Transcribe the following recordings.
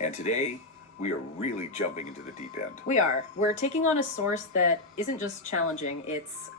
And today, we are really jumping into the deep end. We are. We're taking on a source that isn't just challenging, it's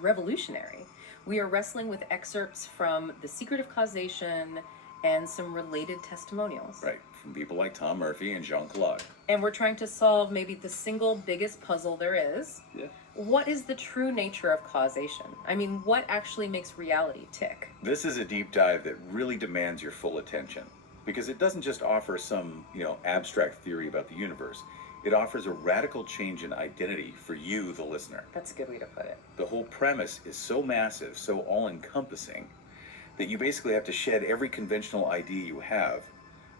revolutionary. We are wrestling with excerpts from The Secret of Causation and some related testimonials. Right, from people like Tom Murphy and Jean-Claude. And we're trying to solve maybe the single biggest puzzle there is. Yeah. What is the true nature of causation? I mean, what actually makes reality tick? This is a deep dive that really demands your full attention, because it doesn't just offer some, abstract theory about the universe. It offers a radical change in identity for you, the listener. That's a good way to put it. The whole premise is so massive, so all-encompassing, that you basically have to shed every conventional idea you have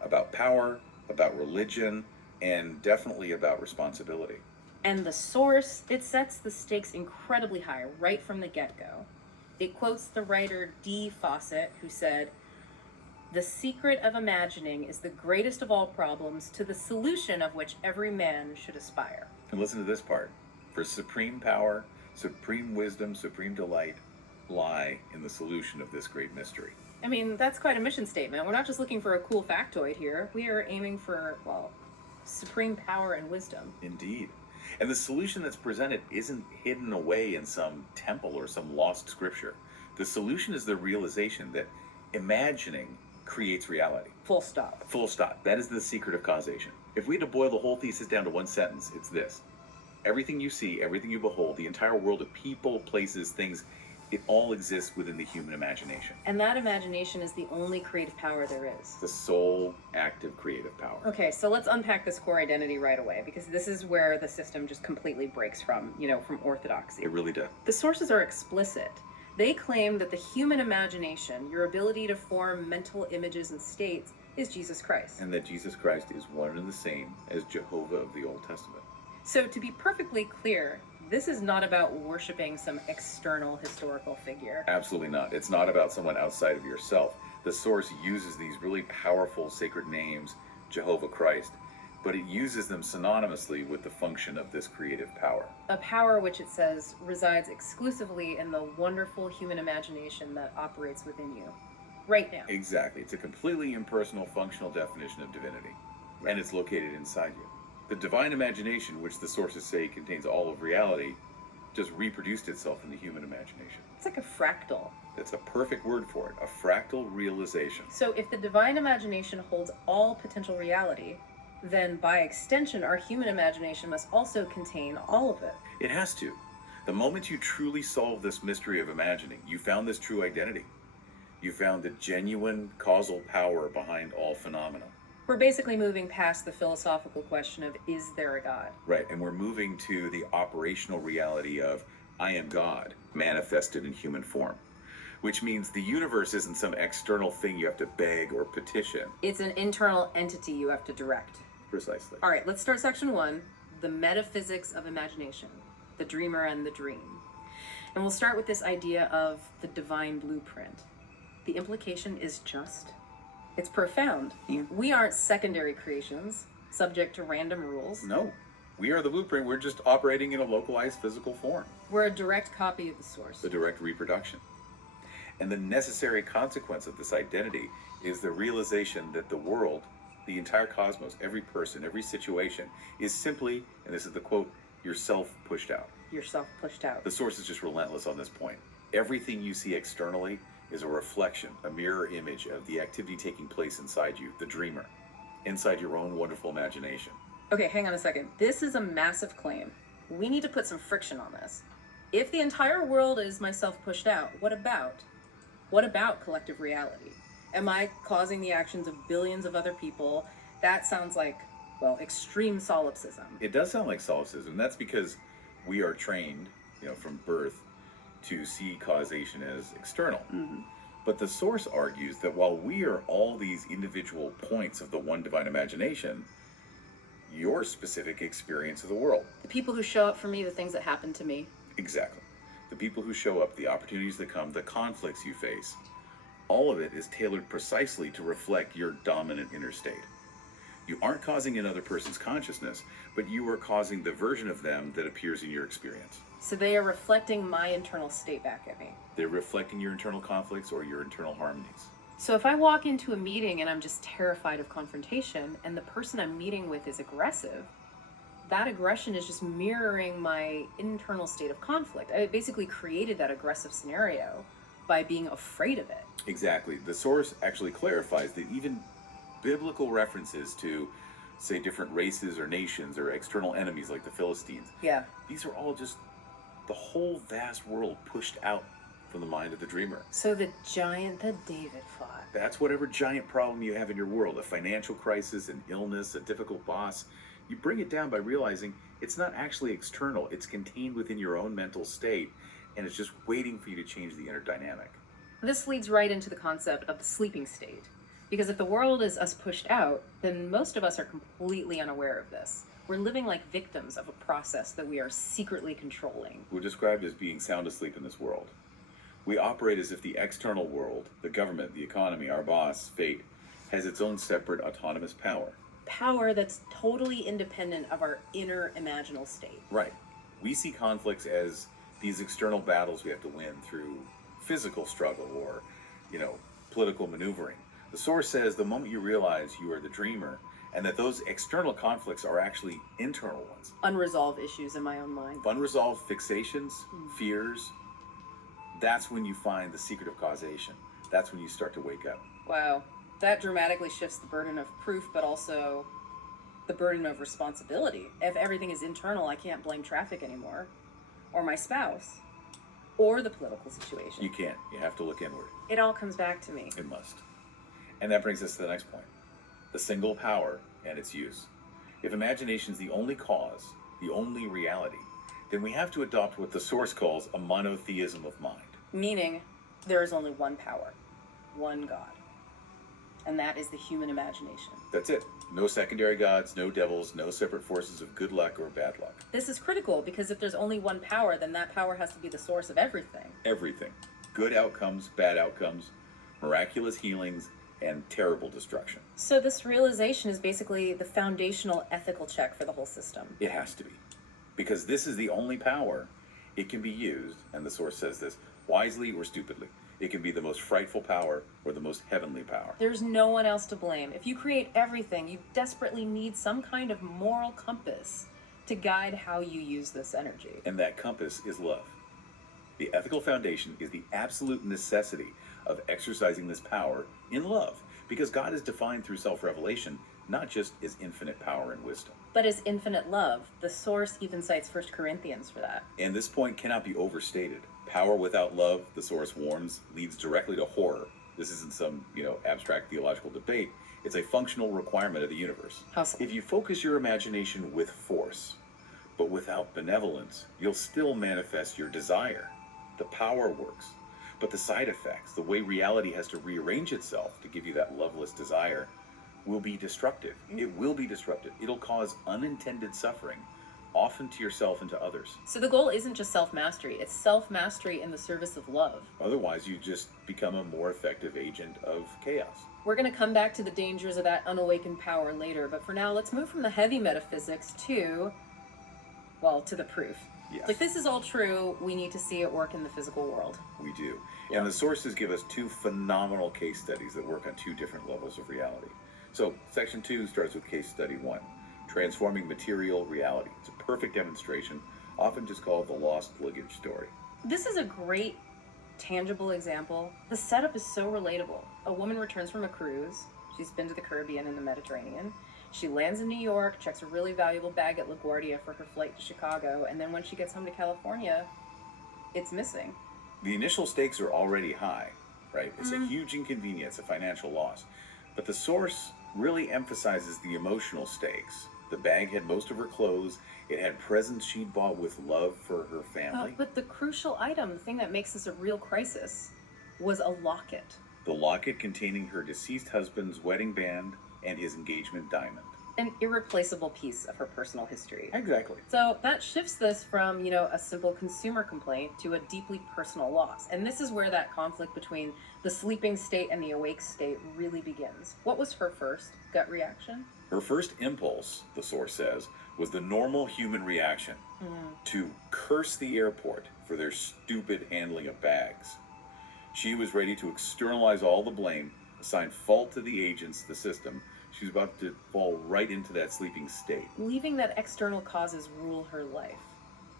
about power, about religion, and definitely about responsibility. And the source, it sets the stakes incredibly high right from the get-go. It quotes the writer D. Fawcett, who said, "The secret of imagining is the greatest of all problems, to the solution of which every man should aspire." And listen to this part. For supreme power, supreme wisdom, supreme delight lie in the solution of this great mystery. I mean, that's quite a mission statement. We're not just looking for a cool factoid here. We are aiming for, supreme power and wisdom. Indeed. And the solution that's presented isn't hidden away in some temple or some lost scripture. The solution is the realization that imagining creates reality. Full stop. Full stop. That is the secret of causation. If we had to boil the whole thesis down to one sentence, it's this. Everything you see, everything you behold, the entire world of people, places, things, it all exists within the human imagination. And that imagination is the only creative power there is. The sole active creative power. Okay, so let's unpack this core identity right away, because this is where the system just completely breaks from orthodoxy. It really does. The sources are explicit. They claim that the human imagination, your ability to form mental images and states, is Jesus Christ. And that Jesus Christ is one and the same as Jehovah of the Old Testament. So to be perfectly clear, this is not about worshiping some external historical figure. Absolutely not. It's not about someone outside of yourself. The source uses these really powerful sacred names, Jehovah Christ, but it uses them synonymously with the function of this creative power. A power which it says resides exclusively in the wonderful human imagination that operates within you right now. Exactly. It's a completely impersonal, functional definition of divinity, and it's located inside you. The divine imagination, which the sources say contains all of reality, just reproduced itself in the human imagination. It's like a fractal. That's a perfect word for it, a fractal realization. So if the divine imagination holds all potential reality, then by extension, our human imagination must also contain all of it. It has to. The moment you truly solve this mystery of imagining, you found this true identity. You found the genuine causal power behind all phenomena. We're basically moving past the philosophical question of, is there a God? Right, and we're moving to the operational reality of, I am God, manifested in human form. Which means the universe isn't some external thing you have to beg or petition. It's an internal entity you have to direct. Precisely. All right, let's start section 1, the metaphysics of imagination, the dreamer and the dream. And we'll start with this idea of the divine blueprint. The implication is just, it's profound. Yeah. We aren't secondary creations, subject to random rules. No, we are the blueprint. We're just operating in a localized physical form. We're a direct copy of the source. The direct reproduction. And the necessary consequence of this identity is the realization that the world, the entire cosmos, every person, every situation, is simply, and this is the quote, yourself pushed out. Yourself pushed out. The source is just relentless on this point. Everything you see externally is a reflection, a mirror image of the activity taking place inside you, the dreamer, inside your own wonderful imagination. Okay, hang on a second. This is a massive claim. We need to put some friction on this. If the entire world is myself pushed out, what about? What about collective reality? Am I causing the actions of billions of other people? That sounds like, extreme solipsism. It does sound like solipsism. That's because we are trained, from birth to see causation as external. Mm-hmm. But the source argues that while we are all these individual points of the one divine imagination, your specific experience of the world. The people who show up for me, the things that happen to me. Exactly. The people who show up, the opportunities that come, the conflicts you face, all of it is tailored precisely to reflect your dominant inner state. You aren't causing another person's consciousness, but you are causing the version of them that appears in your experience. So they are reflecting my internal state back at me. They're reflecting your internal conflicts or your internal harmonies. So if I walk into a meeting and I'm just terrified of confrontation and the person I'm meeting with is aggressive, that aggression is just mirroring my internal state of conflict. I basically created that aggressive scenario by being afraid of it. Exactly. The source actually clarifies that even biblical references to, say, different races or nations or external enemies like the Philistines, Yeah. these are all just the whole vast world pushed out from the mind of the dreamer. So the giant that David fought. That's whatever giant problem you have in your world, a financial crisis, an illness, a difficult boss. You bring it down by realizing it's not actually external, it's contained within your own mental state, and it's just waiting for you to change the inner dynamic. This leads right into the concept of the sleeping state. Because if the world is us pushed out, then most of us are completely unaware of this. We're living like victims of a process that we are secretly controlling. We're described as being sound asleep in this world. We operate as if the external world, the government, the economy, our boss, fate, has its own separate autonomous power. Power that's totally independent of our inner imaginal state. Right. We see conflicts as these external battles we have to win through physical struggle or, political maneuvering. The source says the moment you realize you are the dreamer and that those external conflicts are actually internal ones. Unresolved issues in my own mind. Unresolved fixations, fears, that's when you find the secret of causation. That's when you start to wake up. Wow. That dramatically shifts the burden of proof, but also the burden of responsibility. If everything is internal, I can't blame traffic anymore, or my spouse, or the political situation. You can't. You have to look inward. It all comes back to me. It must. And that brings us to the next point. The single power and its use. If imagination is the only cause, the only reality, then we have to adopt what the source calls a monotheism of mind. Meaning, there is only one power, one God. And that is the human imagination. That's it. No secondary gods, no devils, no separate forces of good luck or bad luck. This is critical because if there's only one power, then that power has to be the source of everything. Everything. Good outcomes, bad outcomes, miraculous healings, and terrible destruction. So this realization is basically the foundational ethical check for the whole system. It has to be. Because this is the only power. It can be used, and the source says this, wisely or stupidly. It can be the most frightful power or the most heavenly power. There's no one else to blame. If you create everything, you desperately need some kind of moral compass to guide how you use this energy. And that compass is love. The ethical foundation is the absolute necessity of exercising this power in love, because God is defined through self-revelation, not just as infinite power and wisdom. But as infinite love. The source even cites 1 Corinthians for that. And this point cannot be overstated. Power without love, the source warns, leads directly to horror. This isn't some, abstract theological debate. It's a functional requirement of the universe. How so? If you focus your imagination with force, but without benevolence, you'll still manifest your desire. The power works, but the side effects, the way reality has to rearrange itself to give you that loveless desire, will be destructive. It will be disruptive. It'll cause unintended suffering, often to yourself and to others. So the goal isn't just self-mastery, it's self-mastery in the service of love. Otherwise, you just become a more effective agent of chaos. We're going to come back to the dangers of that unawakened power later, but for now, let's move from the heavy metaphysics to the proof. Yes. Like, this is all true, we need to see it work in the physical world. We do. And the sources give us two phenomenal case studies that work on two different levels of reality. So, section 2 starts with case study 1, transforming material reality. It's a perfect demonstration, often just called the lost luggage story. This is a great, tangible example. The setup is so relatable. A woman returns from a cruise. She's been to the Caribbean and the Mediterranean. She lands in New York, checks a really valuable bag at LaGuardia for her flight to Chicago, and then when she gets home to California, it's missing. The initial stakes are already high, right? It's a huge inconvenience, a financial loss. But the source really emphasizes the emotional stakes. The bag had most of her clothes. It had presents she'd bought with love for her family. But the crucial item, the thing that makes this a real crisis, was a locket. The locket containing her deceased husband's wedding band and his engagement diamond. An irreplaceable piece of her personal history. Exactly. So that shifts this from, a simple consumer complaint to a deeply personal loss. And this is where that conflict between the sleeping state and the awake state really begins. What was her first gut reaction? Her first impulse, the source says, was the normal human reaction to curse the airport for their stupid handling of bags. She was ready to externalize all the blame assigned fault to the agents, the system. She was about to fall right into that sleeping state. Leaving that external causes rule her life.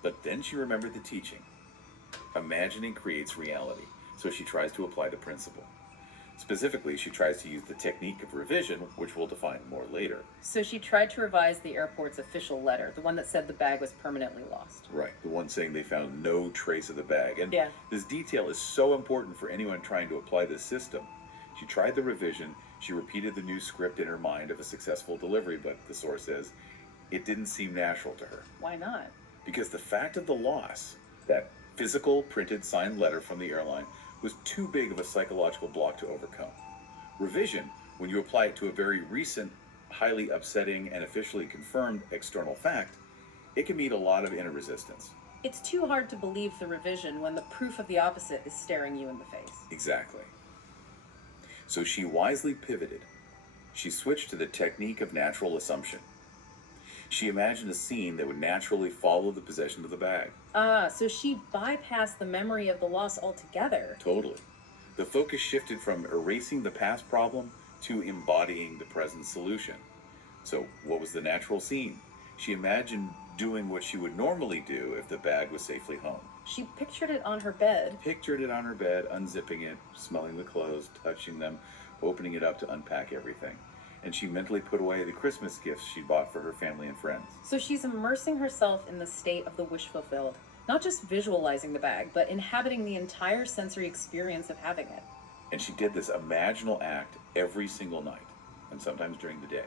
But then she remembered the teaching. Imagining creates reality, so she tries to apply the principle. Specifically, she tries to use the technique of revision, which we'll define more later. So she tried to revise the airport's official letter, the one that said the bag was permanently lost. Right, the one saying they found no trace of the bag. And Yeah. this detail is so important for anyone trying to apply this system. She tried the revision, she repeated the new script in her mind of a successful delivery, but the source says it didn't seem natural to her. Why not? Because the fact of the loss, that physical printed signed letter from the airline, was too big of a psychological block to overcome. Revision, when you apply it to a very recent, highly upsetting, and officially confirmed external fact, it can meet a lot of inner resistance. It's too hard to believe the revision when the proof of the opposite is staring you in the face. Exactly. So she wisely pivoted. She switched to the technique of natural assumption. She imagined a scene that would naturally follow the possession of the bag. So she bypassed the memory of the loss altogether. Totally. The focus shifted from erasing the past problem to embodying the present solution. So, what was the natural scene? She imagined doing what she would normally do if the bag was safely home. She pictured it on her bed. Pictured it on her bed, unzipping it, smelling the clothes, touching them, opening it up to unpack everything. And she mentally put away the Christmas gifts she'd bought for her family and friends. So she's immersing herself in the state of the wish fulfilled, not just visualizing the bag, but inhabiting the entire sensory experience of having it. And she did this imaginal act every single night, and sometimes during the day.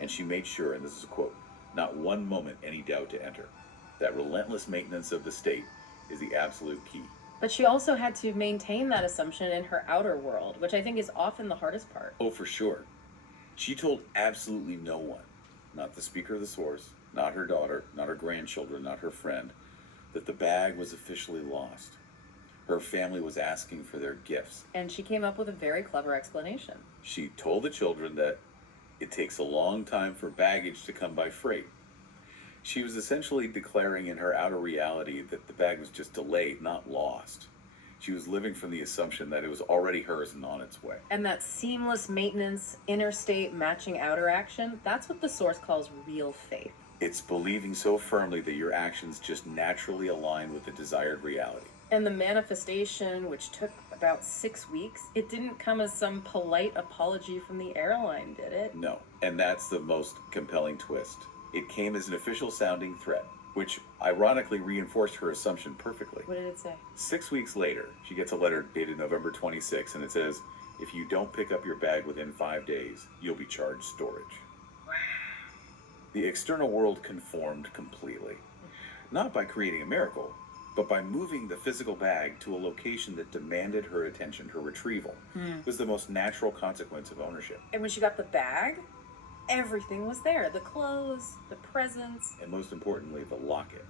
And she made sure, and this is a quote, not one moment any doubt to enter. That relentless maintenance of the state is the absolute key. But she also had to maintain that assumption in her outer world, which I think is often the hardest part. Oh, for sure. She told absolutely no one, not the speaker of the source, not her daughter, not her grandchildren, not her friend, that the bag was officially lost. Her family was asking for their gifts. And she came up with a very clever explanation. She told the children that it takes a long time for baggage to come by freight. She was essentially declaring in her outer reality that the bag was just delayed, not lost. She was living from the assumption that it was already hers and on its way. And that seamless maintenance, interstate matching outer action, that's what the source calls real faith. It's believing so firmly that your actions just naturally align with the desired reality. And the manifestation, which took about 6 weeks, it didn't come as some polite apology from the airline, did it? No, and that's the most compelling twist. It came as an official sounding threat, which ironically reinforced her assumption perfectly. What did it say? 6 weeks later, she gets a letter dated November 26, and it says, if you don't pick up your bag within 5 days, you'll be charged storage. The external world conformed completely. Not by creating a miracle, but by moving the physical bag to a location that demanded her attention, her retrieval. It was the most natural consequence of ownership. And when she got the bag, everything was there. The clothes, the presents. And most importantly, the locket.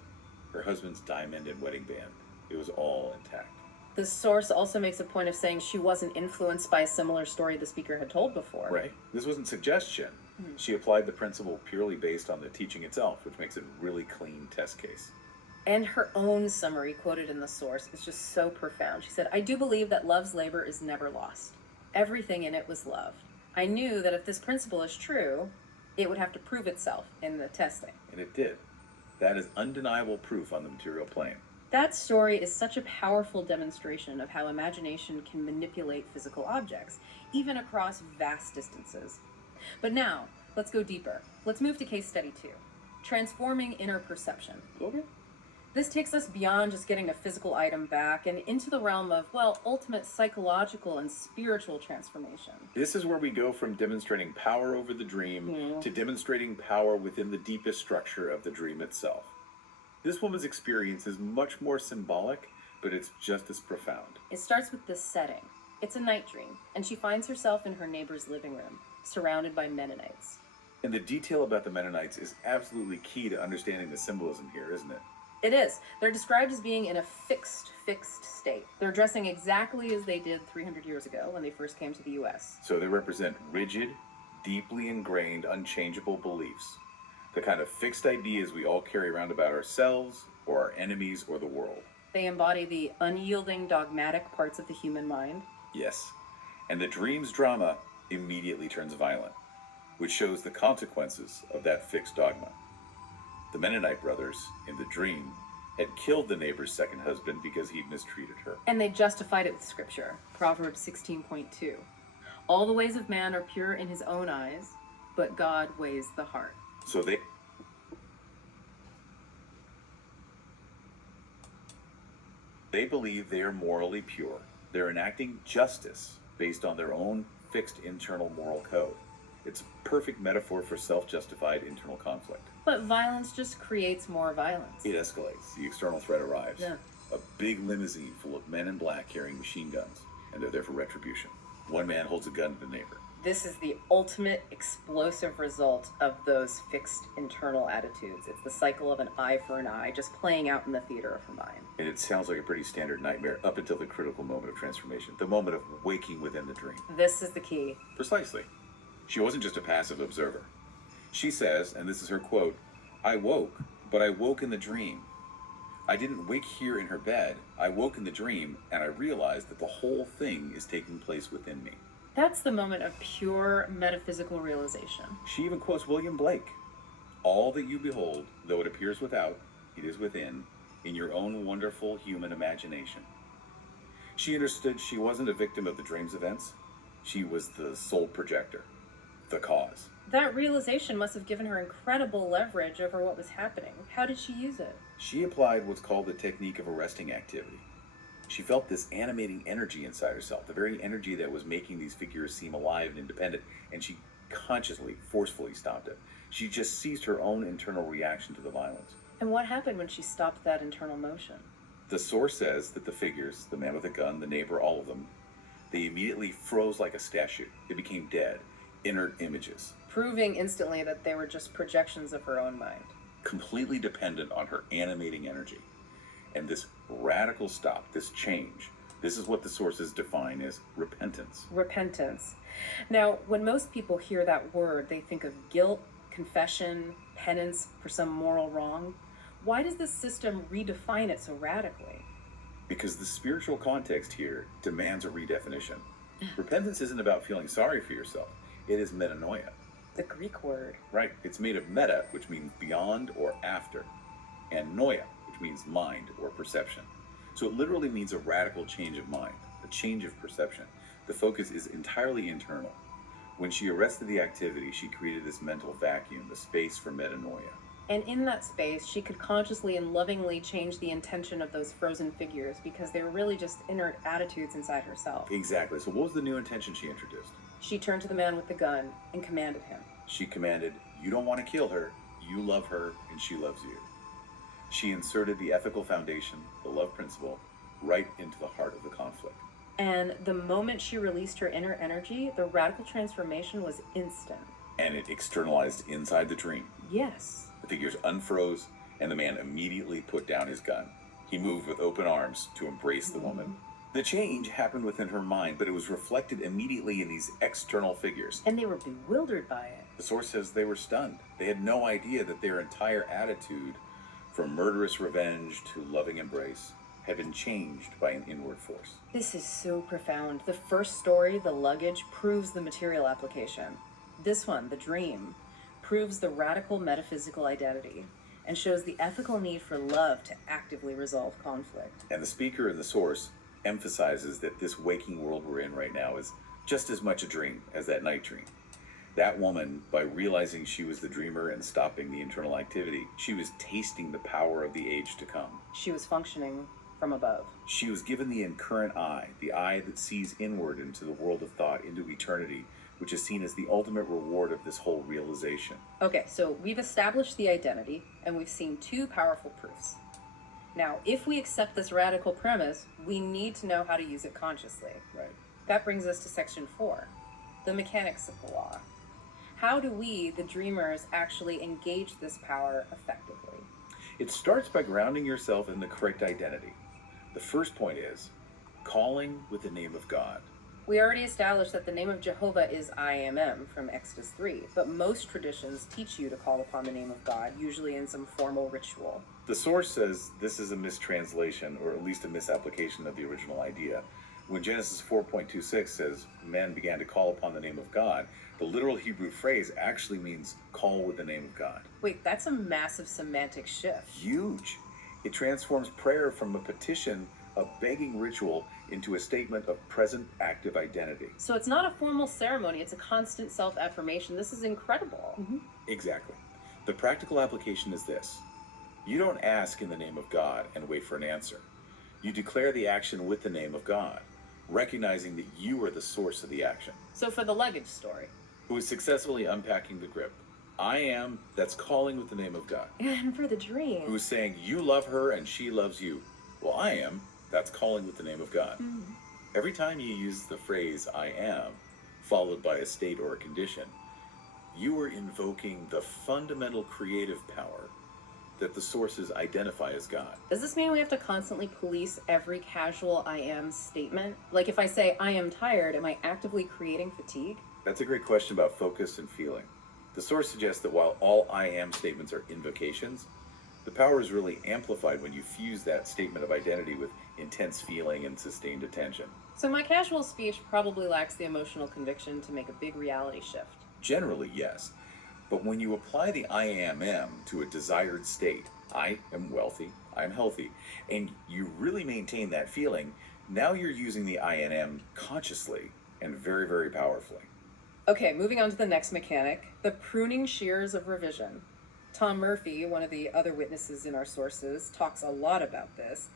Her husband's diamond and wedding band. It was all intact. The source also makes a point of saying she wasn't influenced by a similar story the speaker had told before. Right. This wasn't suggestion. She applied the principle purely based on the teaching itself, which makes it a really clean test case. And her own summary quoted in the source is just so profound. She said, I do believe that love's labor is never lost. Everything in it was loved. I knew that if this principle is true, it would have to prove itself in the testing. And it did. That is undeniable proof on the material plane. That story is such a powerful demonstration of how imagination can manipulate physical objects, even across vast distances. But now, let's go deeper. Let's move to case study 2, transforming inner perception. Okay. This takes us beyond just getting a physical item back and into the realm of, well, ultimate psychological and spiritual transformation. This is where we go from demonstrating power over the dream to demonstrating power within the deepest structure of the dream itself. This woman's experience is much more symbolic, but it's just as profound. It starts with this setting. It's a night dream, and she finds herself in her neighbor's living room, surrounded by Mennonites. And the detail about the Mennonites is absolutely key to understanding the symbolism here, isn't it? It is. They're described as being in a fixed state. They're dressing exactly as they did 300 years ago when they first came to the U.S. So they represent rigid, deeply ingrained, unchangeable beliefs. The kind of fixed ideas we all carry around about ourselves, or our enemies, or the world. They embody the unyielding, dogmatic parts of the human mind. Yes. And the dream's drama immediately turns violent, which shows the consequences of that fixed dogma. The Mennonite brothers, in the dream, had killed the neighbor's second husband because he'd mistreated her. And they justified it with scripture. Proverbs 16.2. All the ways of man are pure in his own eyes, but God weighs the heart. So they believe they are morally pure. They're enacting justice based on their own fixed internal moral code. It's a perfect metaphor for self-justified internal conflict. But violence just creates more violence. It escalates. The external threat arrives. Yeah. A big limousine full of men in black carrying machine guns, and they're there for retribution. One man holds a gun to the neighbor. This is the ultimate explosive result of those fixed internal attitudes. It's the cycle of an eye for an eye, just playing out in the theater of her mind. And it sounds like a pretty standard nightmare up until the critical moment of transformation, the moment of waking within the dream. This is the key. Precisely. She wasn't just a passive observer. She says, and this is her quote, "I woke, but I woke in the dream. I didn't wake here in her bed. I woke in the dream, and I realized that the whole thing is taking place within me." That's the moment of pure metaphysical realization. She even quotes William Blake. "All that you behold, though it appears without, it is within, in your own wonderful human imagination." She understood she wasn't a victim of the dream's events. She was the sole projector, the cause. That realization must have given her incredible leverage over what was happening. How did she use it? She applied what's called the technique of arresting activity. She felt this animating energy inside herself, the very energy that was making these figures seem alive and independent, and she consciously, forcefully stopped it. She just seized her own internal reaction to the violence. And what happened when she stopped that internal motion? The source says that the figures, the man with the gun, the neighbor, all of them, they immediately froze like a statue. They became dead, inert images, Proving instantly that they were just projections of her own mind. completely dependent on her animating energy. And this radical stop, this change, this is what the sources define as repentance. Repentance. Now, when most people hear that word, they think of guilt, confession, penance for some moral wrong. Why does this system redefine it so radically? Because the spiritual context here demands a redefinition. Repentance isn't about feeling sorry for yourself. It is metanoia. The Greek word. Right. It's made of meta, which means beyond or after, and noia, which means mind or perception. So it literally means a radical change of mind, a change of perception. The focus is entirely internal. When she arrested the activity, she created this mental vacuum, the space for metanoia. And in that space, she could consciously and lovingly change the intention of those frozen figures because they were really just inert attitudes inside herself. Exactly. So what was the new intention she introduced? She turned to the man with the gun and commanded him. She commanded, "You don't want to kill her, you love her, and she loves you." She inserted the ethical foundation, the love principle, right into the heart of the conflict. And the moment she released her inner energy, the radical transformation was instant. And it externalized inside the dream. Yes. The figures unfroze, and the man immediately put down his gun. He moved with open arms to embrace the woman. The change happened within her mind, but it was reflected immediately in these external figures. And they were bewildered by it. The source says they were stunned. They had no idea that their entire attitude, from murderous revenge to loving embrace, had been changed by an inward force. This is so profound. The first story, the luggage, proves the material application. This one, the dream, proves the radical metaphysical identity and shows the ethical need for love to actively resolve conflict. And the speaker in the source emphasizes that this waking world we're in right now is just as much a dream as that night dream. That woman, by realizing she was the dreamer and stopping the internal activity, she was tasting the power of the age to come. She was functioning from above. She was given the incurrent eye, the eye that sees inward into the world of thought, into eternity, which is seen as the ultimate reward of this whole realization. Okay, so we've established the identity and we've seen two powerful proofs. Now, if we accept this radical premise, we need to know how to use it consciously. Right. That brings us to section 4, the mechanics of the law. How do we, the dreamers, actually engage this power effectively? It starts by grounding yourself in the correct identity. The first point is calling with the name of God. We already established that the name of Jehovah is I am from Exodus 3, but most traditions teach you to call upon the name of God, usually in some formal ritual. The source says this is a mistranslation, or at least a misapplication of the original idea. When Genesis 4.26 says men began to call upon the name of God, the literal Hebrew phrase actually means call with the name of God. Wait, that's a massive semantic shift. Huge. It transforms prayer from a petition, a begging ritual, into a statement of present active identity. So it's not a formal ceremony, it's a constant self-affirmation. This is incredible. Exactly. The practical application is this. You don't ask in the name of God and wait for an answer. You declare the action with the name of God, recognizing that you are the source of the action. So for the luggage story. Who is successfully unpacking the grip. I am, that's calling with the name of God. And for the dream. Who is saying you love her and she loves you. Well, I am, that's calling with the name of God. Every time you use the phrase I am, followed by a state or a condition, you are invoking the fundamental creative power that the sources identify as God. Does this mean we have to constantly police every casual I am statement? Like if I say I am tired, am I actively creating fatigue? That's a great question about focus and feeling. The source suggests that while all I am statements are invocations, the power is really amplified when you fuse that statement of identity with intense feeling and sustained attention. So my casual speech probably lacks the emotional conviction to make a big reality shift. Generally, yes. But when you apply the I am to a desired state, I am wealthy, I am healthy, and you really maintain that feeling, now you're using the I am consciously and very, very powerfully. Okay, moving on to the next mechanic, the pruning shears of revision. Tom Murphy, one of the other witnesses in our sources, talks a lot about this.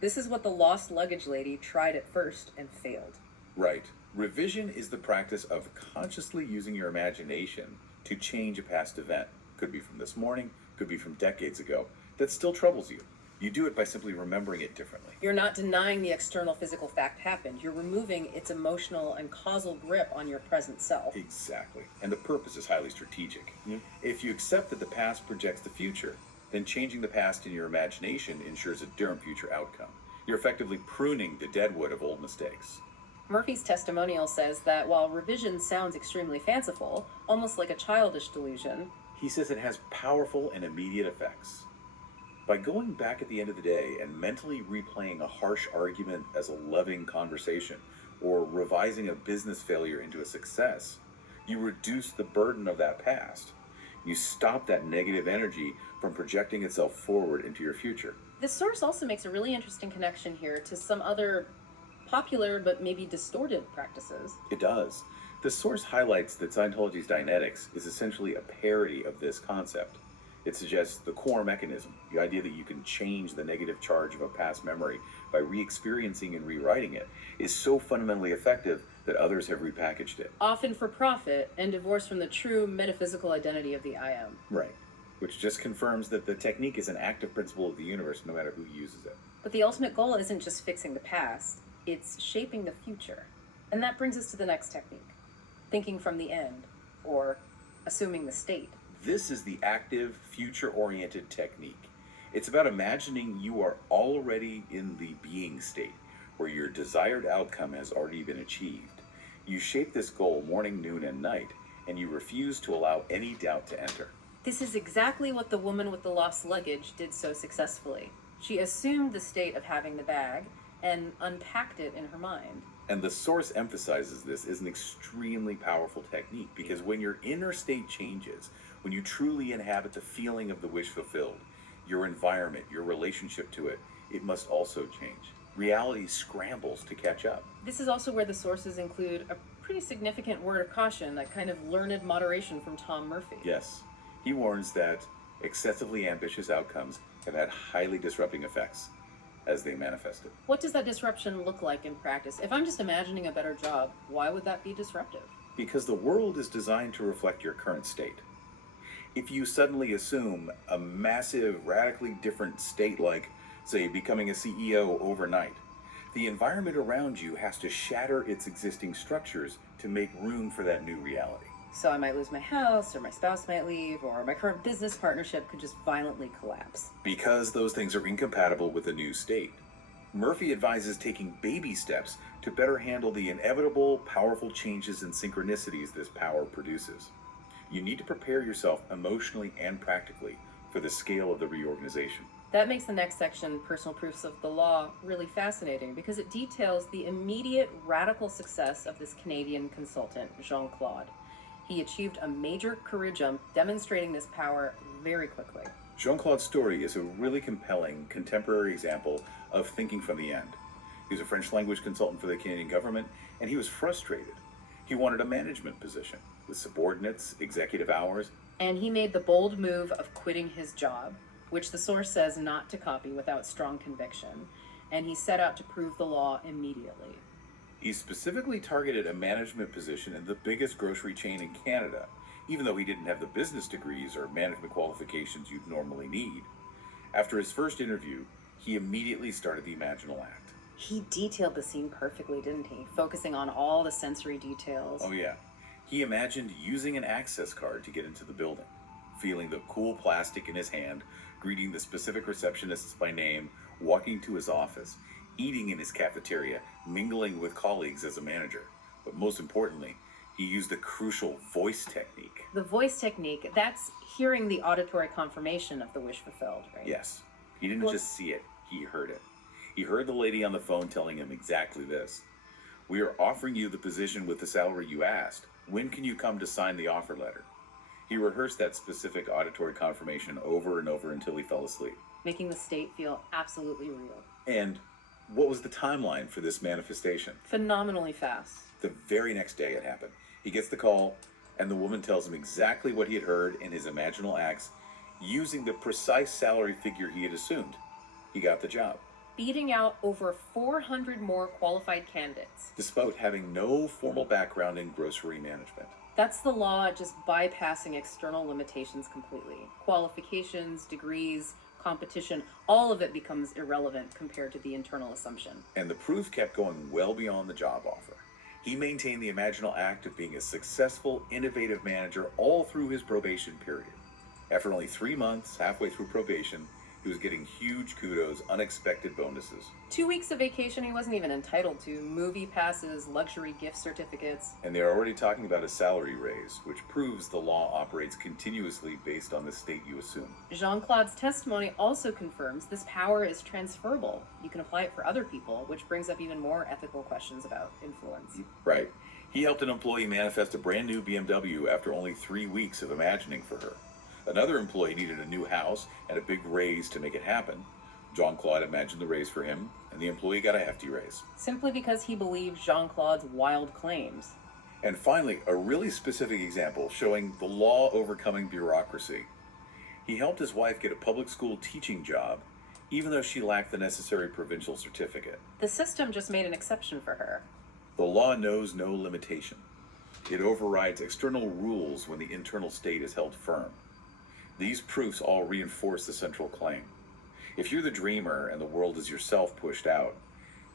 This is what the lost luggage lady tried at first and failed. Right. Revision is the practice of consciously using your imagination to change a past event. Could be from this morning, could be from decades ago, that still troubles you. You do it by simply remembering it differently. You're not denying the external physical fact happened. You're removing its emotional and causal grip on your present self. Exactly. And the purpose is highly strategic. If you accept that the past projects the future, then changing the past in your imagination ensures a different future outcome. You're effectively pruning the deadwood of old mistakes. Murphy's testimonial says that while revision sounds extremely fanciful, almost like a childish delusion, he says it has powerful and immediate effects. By going back at the end of the day and mentally replaying a harsh argument as a loving conversation, or revising a business failure into a success, you reduce the burden of that past. You stop that negative energy from projecting itself forward into your future. This source also makes a really interesting connection here to some other popular but maybe distorted practices. It does. The source highlights that Scientology's Dianetics is essentially a parody of this concept. It suggests the core mechanism, the idea that you can change the negative charge of a past memory by re-experiencing and rewriting it, is so fundamentally effective that others have repackaged it. Often for profit and divorced from the true metaphysical identity of the I am. Right. Which just confirms that the technique is an active principle of the universe no matter who uses it. But the ultimate goal isn't just fixing the past, it's shaping the future. And that brings us to the next technique, thinking from the end, or assuming the state. This is the active, future-oriented technique. It's about imagining you are already in the being state, where your desired outcome has already been achieved. You shape this goal morning, noon, and night, and you refuse to allow any doubt to enter. This is exactly what the woman with the lost luggage did so successfully. She assumed the state of having the bag and unpacked it in her mind. And the source emphasizes this as an extremely powerful technique, because when your inner state changes, when you truly inhabit the feeling of the wish fulfilled, your environment, your relationship to it, it must also change. Reality scrambles to catch up. This is also where the sources include a pretty significant word of caution, that kind of learned moderation from Tom Murphy. Yes, he warns that excessively ambitious outcomes have had highly disrupting effects as they manifested. What does that disruption look like in practice? If I'm just imagining a better job, why would that be disruptive? Because the world is designed to reflect your current state. If you suddenly assume a massive, radically different state like, say, becoming a CEO overnight, the environment around you has to shatter its existing structures to make room for that new reality. So I might lose my house, or my spouse might leave, or my current business partnership could just violently collapse. Because those things are incompatible with the new state. Murphy advises taking baby steps to better handle the inevitable, powerful changes and synchronicities this power produces. You need to prepare yourself emotionally and practically for the scale of the reorganization. That makes the next section, Personal Proofs of the Law, really fascinating because it details the immediate radical success of this Canadian consultant, Jean-Claude. He achieved a major career jump, demonstrating this power very quickly. Jean-Claude's story is a really compelling contemporary example of thinking from the end. He was a French language consultant for the Canadian government, and he was frustrated. He wanted a management position with subordinates, executive hours. And he made the bold move of quitting his job, which the source says not to copy without strong conviction, and he set out to prove the law immediately. He specifically targeted a management position in the biggest grocery chain in Canada, even though he didn't have the business degrees or management qualifications you'd normally need. After his first interview, he immediately started the Imaginal Act. He detailed the scene perfectly, didn't he? Focusing on all the sensory details. Oh yeah. He imagined using an access card to get into the building, feeling the cool plastic in his hand, greeting the specific receptionists by name, walking to his office, eating in his cafeteria, mingling with colleagues as a manager. But most importantly, he used the crucial voice technique. The voice technique, that's hearing the auditory confirmation of the wish fulfilled, right? Yes. He didn't just see it, he heard it. He heard the lady on the phone telling him exactly this. We are offering you the position with the salary you asked. When can you come to sign the offer letter? He rehearsed that specific auditory confirmation over and over until he fell asleep. Making the state feel absolutely real. And what was the timeline for this manifestation? Phenomenally fast. The very next day it happened. He gets the call, and the woman tells him exactly what he had heard in his imaginal acts, using the precise salary figure he had assumed. He got the job, Beating out over 400 more qualified candidates. despite having no formal background in grocery management. That's the law just bypassing external limitations completely. Qualifications, degrees, competition, all of it becomes irrelevant compared to the internal assumption. And the proof kept going well beyond the job offer. He maintained the imaginal act of being a successful, innovative manager all through his probation period. After only 3 months, halfway through probation, he was getting huge kudos, unexpected bonuses. 2 weeks of vacation he wasn't even entitled to, movie passes, luxury gift certificates. And they're already talking about a salary raise, which proves the law operates continuously based on the state you assume. Jean-Claude's testimony also confirms this power is transferable. You can apply it for other people, which brings up even more ethical questions about influence. Right. He helped an employee manifest a brand new BMW after only 3 weeks of imagining for her. Another employee needed a new house and a big raise to make it happen. Jean-Claude imagined the raise for him, and the employee got a hefty raise. Simply because he believed Jean-Claude's wild claims. And finally, a really specific example showing the law overcoming bureaucracy. He helped his wife get a public school teaching job, even though she lacked the necessary provincial certificate. The system just made an exception for her. The law knows no limitation. It overrides external rules when the internal state is held firm. These proofs all reinforce the central claim. If you're the dreamer and the world is yourself pushed out,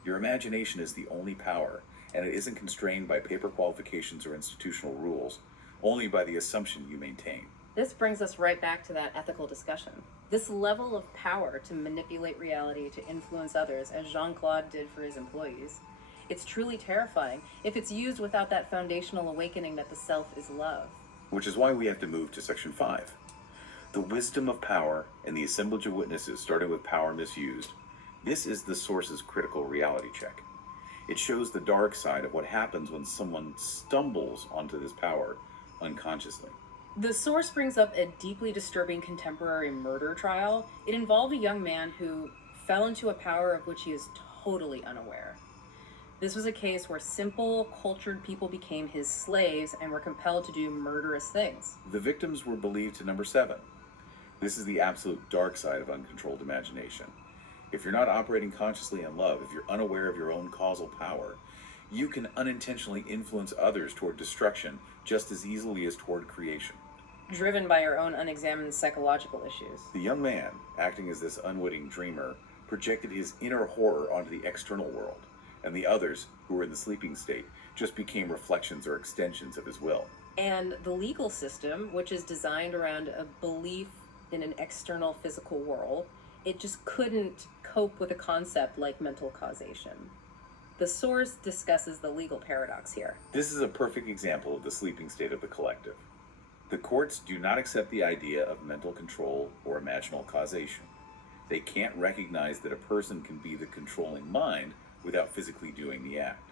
your imagination is the only power, and it isn't constrained by paper qualifications or institutional rules, only by the assumption you maintain. This brings us right back to that ethical discussion. This level of power to manipulate reality to influence others, as Jean-Claude did for his employees, it's truly terrifying if it's used without that foundational awakening that the self is love. Which is why we have to move to Section 5. The wisdom of power and the assemblage of witnesses starting with power misused. This is the source's critical reality check. It shows the dark side of what happens when someone stumbles onto this power unconsciously. The source brings up a deeply disturbing contemporary murder trial. It involved a young man who fell into a power of which he is totally unaware. This was a case where simple, cultured people became his slaves and were compelled to do murderous things. The victims were believed to number 7. This is the absolute dark side of uncontrolled imagination. If you're not operating consciously in love, if you're unaware of your own causal power, you can unintentionally influence others toward destruction just as easily as toward creation. Driven by your own unexamined psychological issues. The young man, acting as this unwitting dreamer, projected his inner horror onto the external world, and the others, who were in the sleeping state, just became reflections or extensions of his will. And the legal system, which is designed around a belief in an external physical world, it just couldn't cope with a concept like mental causation. The source discusses the legal paradox here. This is a perfect example of the sleeping state of the collective. The courts do not accept the idea of mental control or imaginal causation. They can't recognize that a person can be the controlling mind without physically doing the act.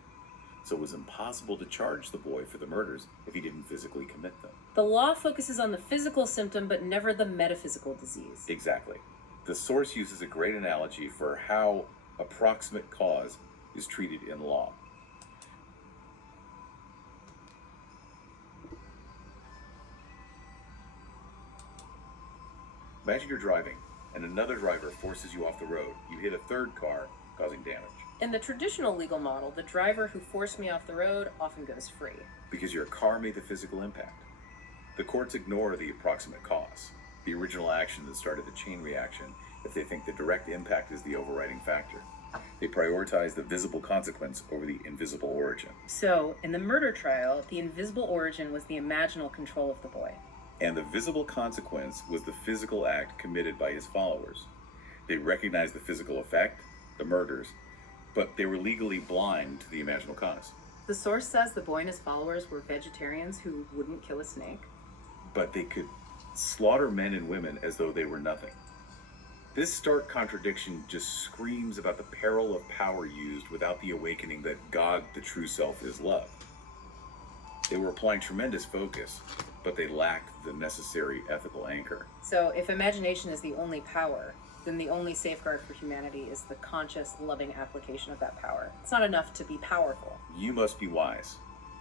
So it was impossible to charge the boy for the murders if he didn't physically commit them. The law focuses on the physical symptom, but never the metaphysical disease. Exactly. The source uses a great analogy for how approximate cause is treated in law. Imagine you're driving, and another driver forces you off the road. You hit a third car, causing damage. In the traditional legal model, the driver who forced me off the road often goes free. Because your car made the physical impact. The courts ignore the approximate cause, the original action that started the chain reaction, if they think the direct impact is the overriding factor. They prioritize the visible consequence over the invisible origin. So, in the murder trial, the invisible origin was the imaginal control of the boy. And the visible consequence was the physical act committed by his followers. They recognized the physical effect, the murders, but they were legally blind to the imaginal cause. The source says the boy and his followers were vegetarians who wouldn't kill a snake. But they could slaughter men and women as though they were nothing. This stark contradiction just screams about the peril of power used without the awakening that God, the true self, is love. They were applying tremendous focus, but they lacked the necessary ethical anchor. So, if imagination is the only power, then the only safeguard for humanity is the conscious, loving application of that power. It's not enough to be powerful. You must be wise.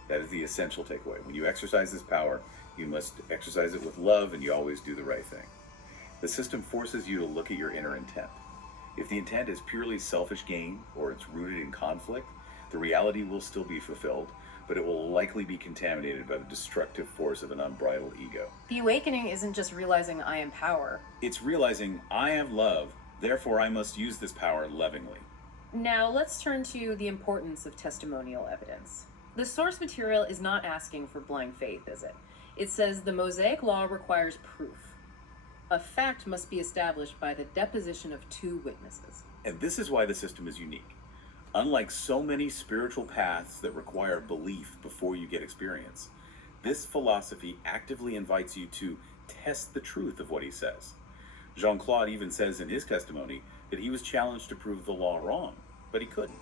That is the essential takeaway. When you exercise this power, you must exercise it with love, and you always do the right thing. The system forces you to look at your inner intent. If the intent is purely selfish gain, or it's rooted in conflict, the reality will still be fulfilled, but it will likely be contaminated by the destructive force of an unbridled ego. The awakening isn't just realizing I am power. It's realizing I am love, therefore I must use this power lovingly. Now let's turn to the importance of testimonial evidence. The source material is not asking for blind faith, is it? It says the Mosaic law requires proof. A fact must be established by the deposition of two witnesses. And this is why the system is unique. Unlike so many spiritual paths that require belief before you get experience, this philosophy actively invites you to test the truth of what he says. Jean-Claude even says in his testimony that he was challenged to prove the law wrong, but he couldn't.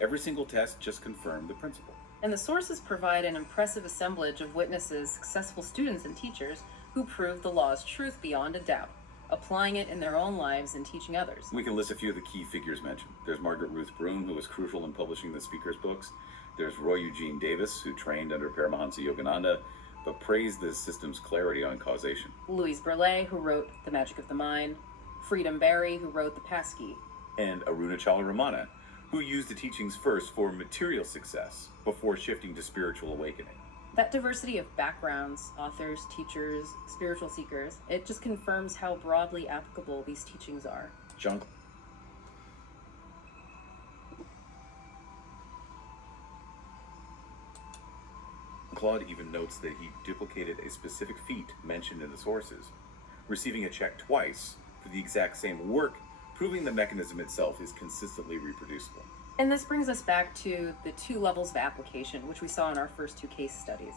Every single test just confirmed the principle. And the sources provide an impressive assemblage of witnesses, successful students and teachers who prove the law's truth beyond a doubt, applying it in their own lives and teaching others. We can list a few of the key figures mentioned. There's Margaret Ruth Broom, who was crucial in publishing the speaker's books. There's Roy Eugene Davis, who trained under Paramahansa Yogananda, but praised the system's clarity on causation. Louise Burleigh, who wrote The Magic of the Mind. Freedom Barry, who wrote The Passkey. And Arunachala Ramana, who used the teachings first for material success before shifting to spiritual awakening. That diversity of backgrounds, authors, teachers, spiritual seekers, it just confirms how broadly applicable these teachings are. Claude even notes that he duplicated a specific feat mentioned in the sources, receiving a check twice for the exact same work, proving the mechanism itself is consistently reproducible. And this brings us back to the two levels of application, which we saw in our first two case studies.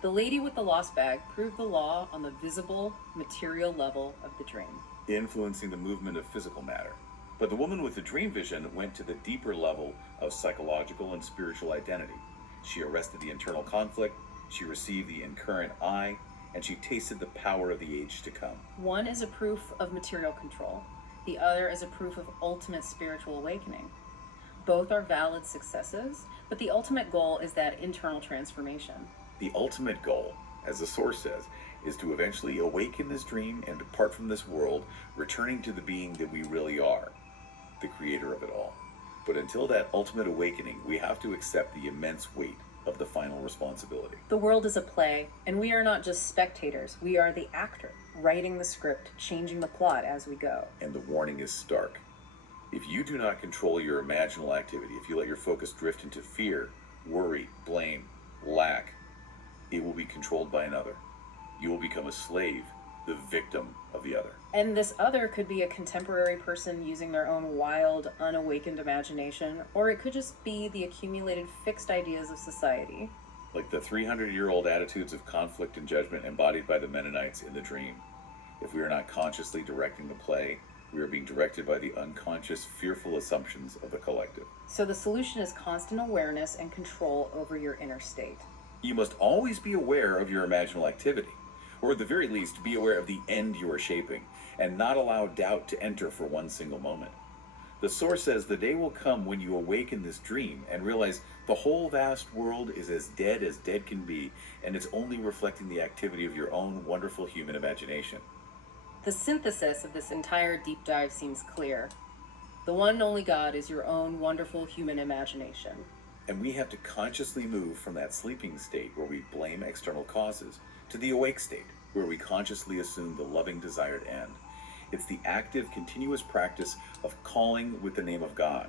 The lady with the lost bag proved the law on the visible, material level of the dream, influencing the movement of physical matter. But the woman with the dream vision went to the deeper level of psychological and spiritual identity. She arrested the internal conflict, she received the incurrent I, and she tasted the power of the age to come. One is a proof of material control. The other is a proof of ultimate spiritual awakening. Both are valid successes, but the ultimate goal is that internal transformation. The ultimate goal, as the source says, is to eventually awaken this dream and depart from this world, returning to the being that we really are, the creator of it all. But until that ultimate awakening, we have to accept the immense weight of the final responsibility. The world is a play, and we are not just spectators. We are the actor, writing the script, changing the plot as we go. And the warning is stark. If you do not control your imaginal activity, if you let your focus drift into fear, worry, blame, lack, it will be controlled by another. You will become a slave, the victim of the other. And this other could be a contemporary person using their own wild, unawakened imagination, or it could just be the accumulated fixed ideas of society. Like the 300-year-old attitudes of conflict and judgment embodied by the Mennonites in the dream. If we are not consciously directing the play, We are being directed by the unconscious, fearful assumptions of the collective. So the solution is constant awareness and control over your inner state. You must always be aware of your imaginal activity, or at the very least, be aware of the end you are shaping, and not allow doubt to enter for one single moment. The Source says the day will come when you awaken this dream and realize the whole vast world is as dead can be, and it's only reflecting the activity of your own wonderful human imagination. The synthesis of this entire deep dive seems clear. The one and only God is your own wonderful human imagination. And we have to consciously move from that sleeping state where we blame external causes to the awake state where we consciously assume the loving desired end. It's the active, continuous practice of calling with the name of God.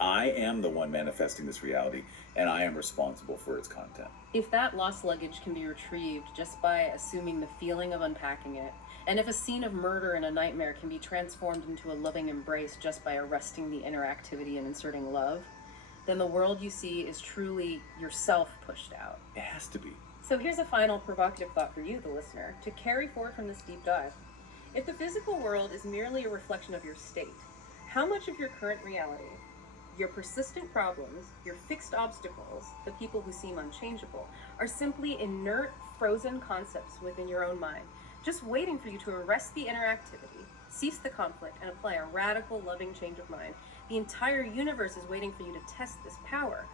I am the one manifesting this reality, and I am responsible for its content. If that lost luggage can be retrieved just by assuming the feeling of unpacking it, and if a scene of murder in a nightmare can be transformed into a loving embrace just by arresting the inner activity and inserting love, then the world you see is truly yourself pushed out. It has to be. So here's a final provocative thought for you, the listener, to carry forward from this deep dive. If the physical world is merely a reflection of your state, how much of your current reality, your persistent problems, your fixed obstacles, the people who seem unchangeable, are simply inert, frozen concepts within your own mind, just waiting for you to arrest the inner activity, cease the conflict, and apply a radical, loving change of mind? The entire universe is waiting for you to test this power,